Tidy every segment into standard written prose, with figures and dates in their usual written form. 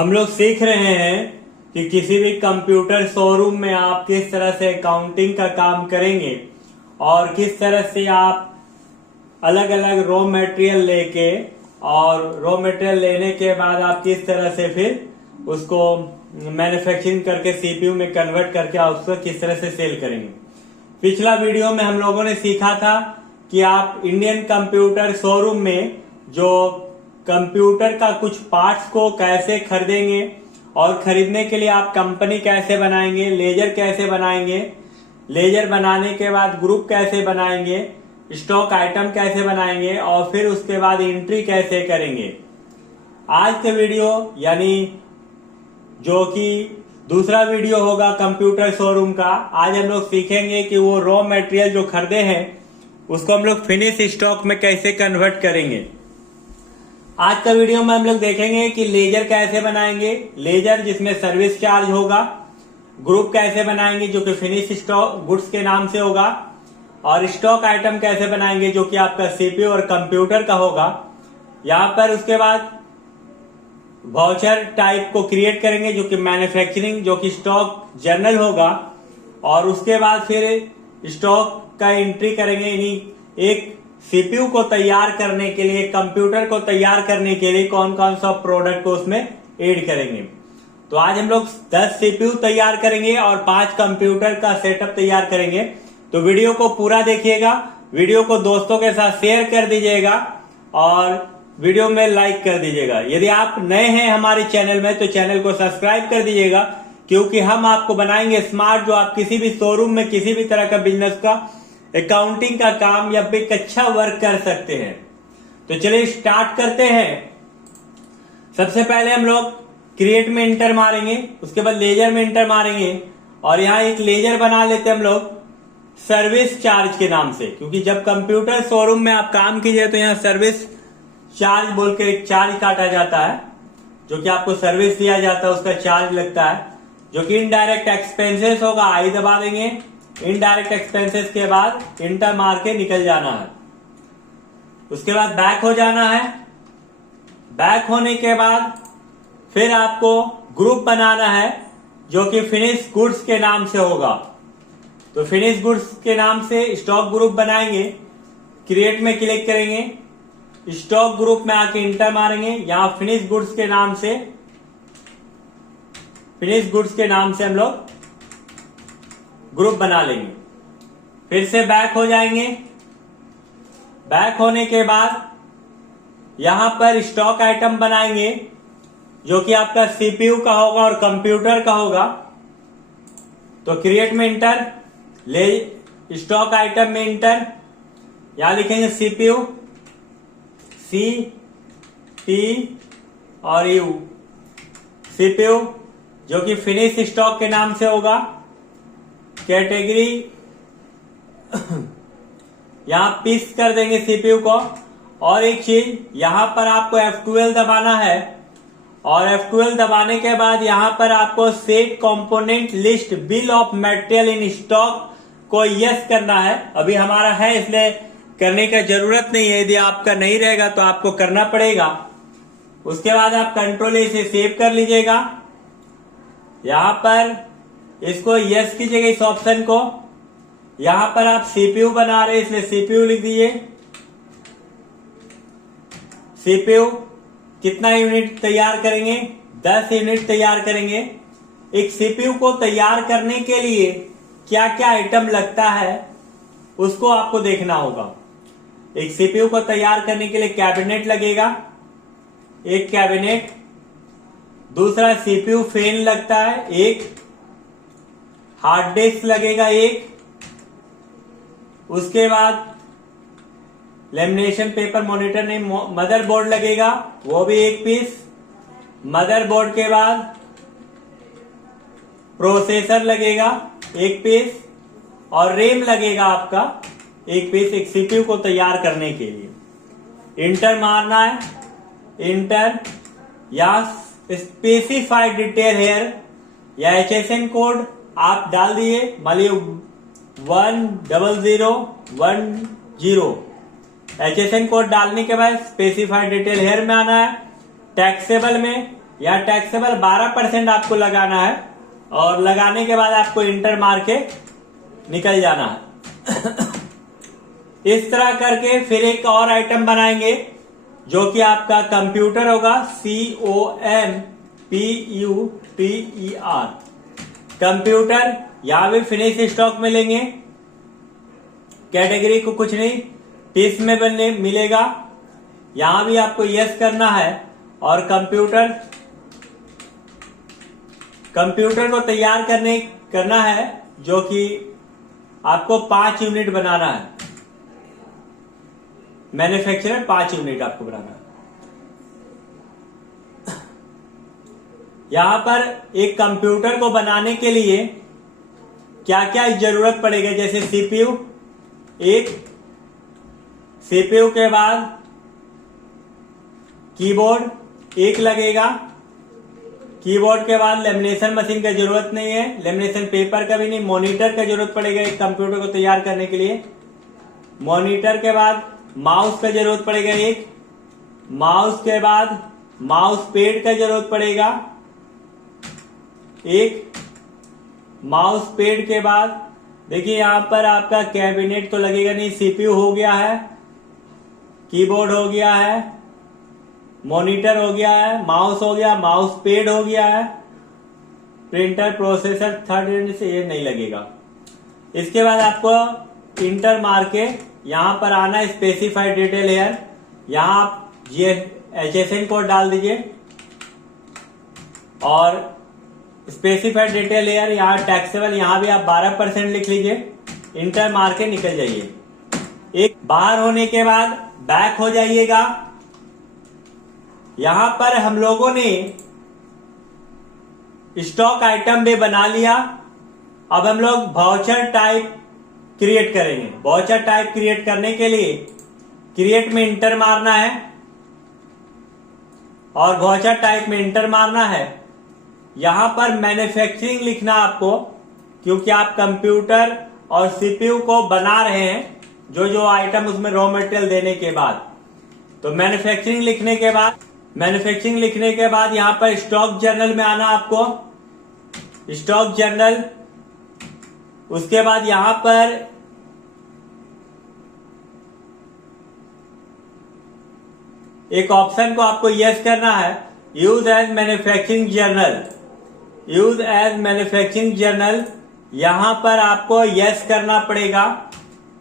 हम लोग सीख रहे हैं कि किसी भी कंप्यूटर शोरूम में आप किस तरह से अकाउंटिंग का काम करेंगे और किस तरह से आप अलग अलग रॉ मटेरियल लेके और रॉ मटेरियल लेने के बाद आप किस तरह से फिर उसको मैन्युफैक्चरिंग करके सीपीयू में कन्वर्ट करके आप उसको किस तरह से सेल करेंगे। पिछला वीडियो में हम लोगों ने सीखा था कि आप इंडियन कंप्यूटर शोरूम में जो कंप्यूटर का कुछ पार्ट्स को कैसे खरीदेंगे और खरीदने के लिए आप कंपनी कैसे बनाएंगे, लेजर कैसे बनाएंगे, लेजर बनाने के बाद ग्रुप कैसे बनाएंगे, स्टॉक आइटम कैसे बनाएंगे और फिर उसके बाद एंट्री कैसे करेंगे। आज के वीडियो यानी जो कि दूसरा वीडियो होगा कंप्यूटर शोरूम का, आज हम लोग सीखेंगे कि वो रॉ मटेरियल जो खरीदे हैं उसको हम लोग फिनिश स्टॉक में कैसे कन्वर्ट करेंगे। आज का वीडियो में हम लोग देखेंगे कि लेजर कैसे बनाएंगे, लेजर जिसमें सर्विस चार्ज होगा, ग्रुप कैसे बनाएंगे जो कि फिनिश स्टॉक गुड्स के नाम से होगा, और स्टॉक आइटम कैसे बनाएंगे जो कि आपका सीपीयू और कंप्यूटर का होगा। यहाँ पर उसके बाद वाउचर टाइप को क्रिएट करेंगे जो कि मैन्युफैक्चरिंग जो कि स्टॉक जर्नल होगा, और उसके बाद फिर स्टॉक का एंट्री करेंगे। यानी एक सीपीयू को तैयार करने के लिए, कंप्यूटर को तैयार करने के लिए कौन कौन सा प्रोडक्ट को उसमें ऐड करेंगे। तो आज हम लोग 10 सीपीयू तैयार करेंगे और 5 कंप्यूटर का सेटअप तैयार करेंगे। तो वीडियो को पूरा देखिएगा, वीडियो को दोस्तों के साथ शेयर कर दीजिएगा और वीडियो में लाइक कर दीजिएगा। यदि आप नए हैं हमारे चैनल में तो चैनल को सब्सक्राइब कर दीजिएगा, क्योंकि हम आपको बनाएंगे स्मार्ट, जो आप किसी भी शोरूम में किसी भी तरह का बिजनेस का अकाउंटिंग का काम या एक अच्छा वर्क कर सकते हैं। तो चलिए स्टार्ट करते हैं। सबसे पहले हम लोग क्रिएट में इंटर मारेंगे, उसके बाद लेजर में इंटर मारेंगे और यहाँ एक लेजर बना लेते हैं हम लोग सर्विस चार्ज के नाम से, क्योंकि जब कंप्यूटर शोरूम में आप काम कीजिए तो यहाँ सर्विस चार्ज बोल के एक चार्ज काटा जाता है, जो कि आपको सर्विस दिया जाता है उसका चार्ज लगता है, जो कि इनडायरेक्ट एक्सपेंसेस होगा। आई दबा देंगे, इनडायरेक्ट एक्सपेंसेस के बाद इंटर मार के निकल जाना है। उसके बाद बैक हो जाना है। बैक होने के बाद फिर आपको ग्रुप बनाना है जो कि फिनिश गुड्स के नाम से होगा। तो फिनिश गुड्स के नाम से स्टॉक ग्रुप बनाएंगे। क्रिएट में क्लिक करेंगे, स्टॉक ग्रुप में आके इंटर मारेंगे। यहां फिनिश गुड्स के नाम से हम लोग ग्रुप बना लेंगे। फिर से बैक हो जाएंगे। बैक होने के बाद यहां पर स्टॉक आइटम बनाएंगे जो कि आपका सीपीयू का होगा और कंप्यूटर का होगा। तो क्रिएट में इंटर, ले स्टॉक आइटम में इंटर, यहां लिखेंगे सीपीयू, सी पी और यू, सीपीयू जो कि फिनिश स्टॉक के नाम से होगा। कैटेगरी यहां पीस कर देंगे सीपीयू को। और एक चीज, यहां पर आपको F12 दबाना है और F12 दबाने के बाद यहां पर आपको set component list bill of material in stock को यस करना है। अभी हमारा है इसलिए करने का जरूरत नहीं है, यदि आपका नहीं रहेगा तो आपको करना पड़ेगा। उसके बाद आप कंट्रोल से सेव कर लीजिएगा। यहां पर इसको यस कीजिएगा इस ऑप्शन को। यहां पर आप सीपीयू बना रहे हैं इसलिए सीपीयू लिख दीजिए। सीपीयू कितना यूनिट तैयार करेंगे? 10 यूनिट तैयार करेंगे। एक सीपीयू को तैयार करने के लिए क्या क्या आइटम लगता है उसको आपको देखना होगा। एक सीपीयू को तैयार करने के लिए कैबिनेट लगेगा, एक कैबिनेट। दूसरा सीपीयू फैन लगता है, एक हार्ड डिस्क लगेगा, एक। उसके बाद लेमिनेशन पेपर मॉनिटर नहीं, मदरबोर्ड लगेगा, वो भी एक पीस। मदरबोर्ड के बाद प्रोसेसर लगेगा एक पीस और रैम लगेगा आपका एक पीस, एक सीपीयू को तैयार करने के लिए। इंटर मारना है, इंटर, या स्पेसिफाइड डिटेल हेयर या HSN कोड आप डाल दिए, मान लीजिए 10010। HSN कोड डालने के बाद स्पेसिफाइड डिटेल हेयर में आना है, टैक्सेबल में यहाँ टैक्सेबल 12% आपको लगाना है और लगाने के बाद आपको इंटर मार के निकल जाना है। इस तरह करके फिर एक और आइटम बनाएंगे जो कि आपका कंप्यूटर होगा, COMPUTER कंप्यूटर। यहां भी फिनिश स्टॉक मिलेंगे, कैटेगरी को कुछ नहीं, पीस में बनने मिलेगा। यहां भी आपको यस करना है और कंप्यूटर को तैयार करना है जो कि आपको 5 यूनिट बनाना है। मैन्युफैक्चरर 5 यूनिट आपको बनाना है। यहां पर एक कंप्यूटर को बनाने के लिए क्या क्या जरूरत पड़ेगा, जैसे सीपीयू, एक सीपीयू के बाद कीबोर्ड एक लगेगा, कीबोर्ड के बाद लेमिनेशन मशीन का जरूरत नहीं है, लेमिनेशन पेपर का भी नहीं, मॉनिटर का जरूरत पड़ेगा एक कंप्यूटर को तैयार करने के लिए। मॉनिटर के बाद माउस का जरूरत पड़ेगा एक, माउस के बाद माउस पैड का जरूरत पड़ेगा एक, माउस पैड के बाद देखिए यहां पर आपका कैबिनेट तो लगेगा नहीं, सीपीयू हो गया है, कीबोर्ड हो गया है, मॉनिटर हो गया है, माउस हो गया, माउस पैड हो गया है, प्रिंटर, प्रोसेसर थर्ड से ये नहीं लगेगा। इसके बाद आपको इंटर मार के यहां पर आना, स्पेसिफाइड डिटेल हेयर, यहां आप HSN कोड डाल दीजिए और स्पेसिफाइड डिटेल हेयर यहाँ टैक्सेबल, यहां भी आप 12% लिख लीजिए, इंटर मार के निकल जाइए। एक बाहर होने के बाद बैक हो जाइएगा। यहां पर हम लोगों ने स्टॉक आइटम भी बना लिया। अब हम लोग वाउचर टाइप क्रिएट करेंगे। वाउचर टाइप क्रिएट करने के लिए क्रिएट में इंटर मारना है और वाउचर टाइप में इंटर मारना है। यहां पर मैन्युफैक्चरिंग लिखना आपको, क्योंकि आप कंप्यूटर और सीपीयू को बना रहे हैं, जो आइटम उसमें रॉ मटेरियल देने के बाद। तो मैन्युफैक्चरिंग लिखने के बाद यहां पर स्टॉक जर्नल में आना आपको, स्टॉक जर्नल। उसके बाद यहां पर एक ऑप्शन को आपको यस करना है, use as manufacturing journal, use as manufacturing journal. यहां पर आपको यस करना पड़ेगा।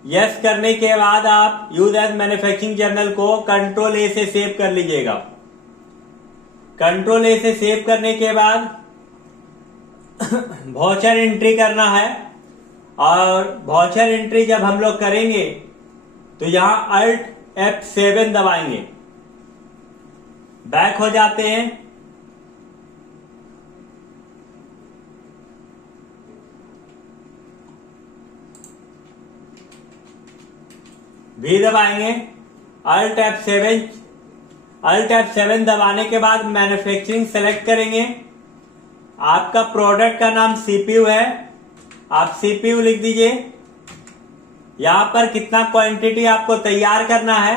यस करने के बाद आप यूज एज मैन्युफैक्चरिंग जर्नल को कंट्रोल ए से सेव कर लीजिएगा। कंट्रोल ए से सेव करने के बाद वाउचर एंट्री करना है और वाउचर एंट्री जब हम लोग करेंगे तो यहां Alt F7 दबाएंगे, बैक हो जाते हैं। भी दबाएंगे, Alt F7 दबाने के बाद मैन्युफैक्चरिंग सेलेक्ट करेंगे। आपका प्रोडक्ट का नाम सीपीयू है, आप सीपीयू लिख दीजिए। यहां पर कितना क्वांटिटी आपको तैयार करना है,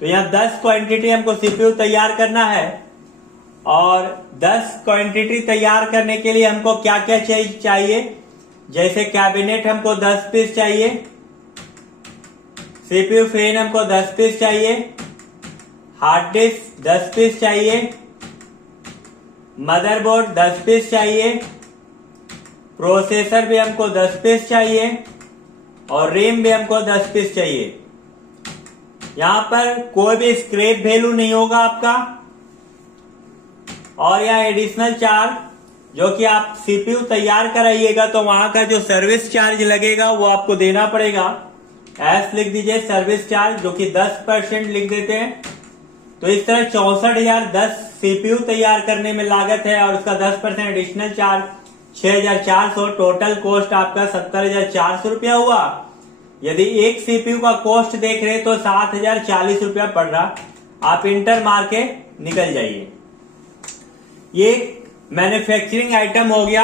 तो यहां 10 क्वांटिटी हमको सीपीयू तैयार करना है। और 10 क्वांटिटी तैयार करने के लिए हमको क्या क्या चाहिए, जैसे कैबिनेट हमको 10 पीस चाहिए, सीपीयू फैन हमको 10 पीस चाहिए, हार्ड डिस्क 10 पीस चाहिए, मदरबोर्ड 10 पीस चाहिए, प्रोसेसर भी हमको 10 पीस चाहिए और रैम भी हमको 10 पीस चाहिए। यहां पर कोई भी स्क्रैप वैल्यू नहीं होगा आपका। और यह एडिशनल चार्ज जो कि आप सीपीयू तैयार कराइएगा तो वहां का जो सर्विस चार्ज लगेगा वो आपको देना पड़ेगा। एस लिख दीजिए सर्विस चार्ज, जो कि 10% लिख देते हैं। तो इस तरह 64,010 सीपीयू तैयार करने में लागत है और उसका 10% एडिशनल चार्ज 6,400, टोटल कॉस्ट आपका 70,400 रुपया हुआ। यदि एक सीपीयू का कॉस्ट देख रहे तो 7,040 रुपया पड़ रहा। आप इंटर मार के निकल जाइए। ये मैन्युफैक्चरिंग आइटम हो गया,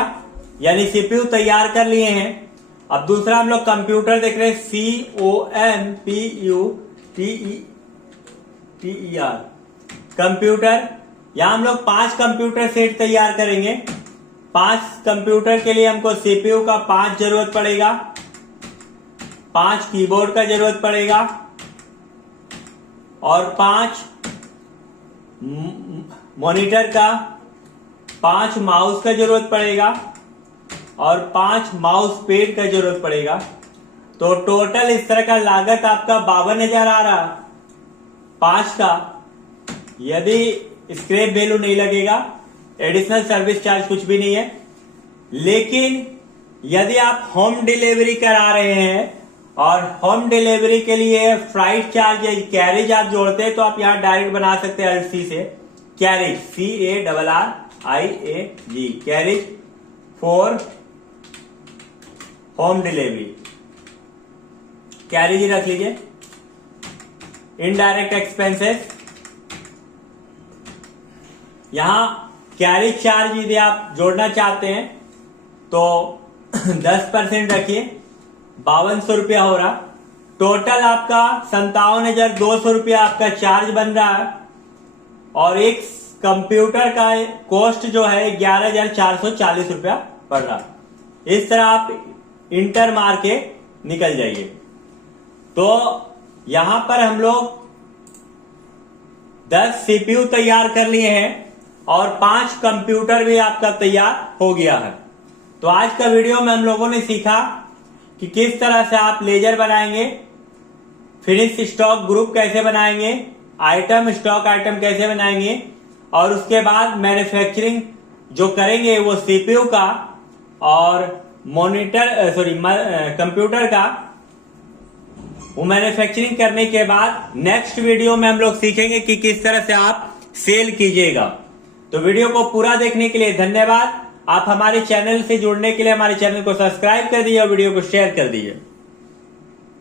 यानी सीपीयू तैयार कर लिए हैं। अब दूसरा हम लोग कंप्यूटर देख रहे हैं, COMPUTER कंप्यूटर। यहां हम लोग 5 कंप्यूटर सेट तैयार करेंगे। 5 कंप्यूटर के लिए हमको सीपीयू का 5 जरूरत पड़ेगा, 5 कीबोर्ड का जरूरत पड़ेगा और 5 मॉनिटर का, 5 माउस का जरूरत पड़ेगा और 5 माउस पैड का जरूरत पड़ेगा। तो टोटल इस तरह का लागत आपका 52,000 आ रहा 5 का। यदि स्क्रैप वैल्यू नहीं लगेगा, एडिशनल सर्विस चार्ज कुछ भी नहीं है। लेकिन यदि आप होम डिलीवरी करा रहे हैं और होम डिलीवरी के लिए फ्लाइट चार्ज या कैरेज आप जोड़ते हैं तो आप यहां डायरेक्ट बना सकते हैं एलसी से। Carriage CARRIAG carriage for home delivery, carriage ही रख लीजिए। इनडायरेक्ट एक्सपेंसेस, यहां कैरेज चार्ज यदि आप जोड़ना चाहते हैं तो 10% रखिए, 5200 रुपया हो रहा। टोटल आपका 57,200 रुपया आपका चार्ज बन रहा है और एक कंप्यूटर का कॉस्ट जो है 11,440 रुपया पड़ रहा। इस तरह आप इंटर मार के निकल जाइए। तो यहां पर हम लोग 10 सीपीयू तैयार कर लिए हैं और 5 कंप्यूटर भी आपका तैयार हो गया है। तो आज का वीडियो में हम लोगों ने सीखा कि किस तरह से आप लेजर बनाएंगे, फिनिश स्टॉक ग्रुप कैसे बनाएंगे, आइटम स्टॉक आइटम कैसे बनाएंगे और उसके बाद मैन्युफैक्चरिंग जो करेंगे वो सीपीयू का और कंप्यूटर का, वो मैन्युफैक्चरिंग करने के बाद नेक्स्ट वीडियो में हम लोग सीखेंगे कि किस तरह से आप सेल कीजिएगा। तो वीडियो को पूरा देखने के लिए धन्यवाद। आप हमारे चैनल से जुड़ने के लिए हमारे चैनल को सब्सक्राइब कर दीजिए और वीडियो को शेयर कर दीजिए।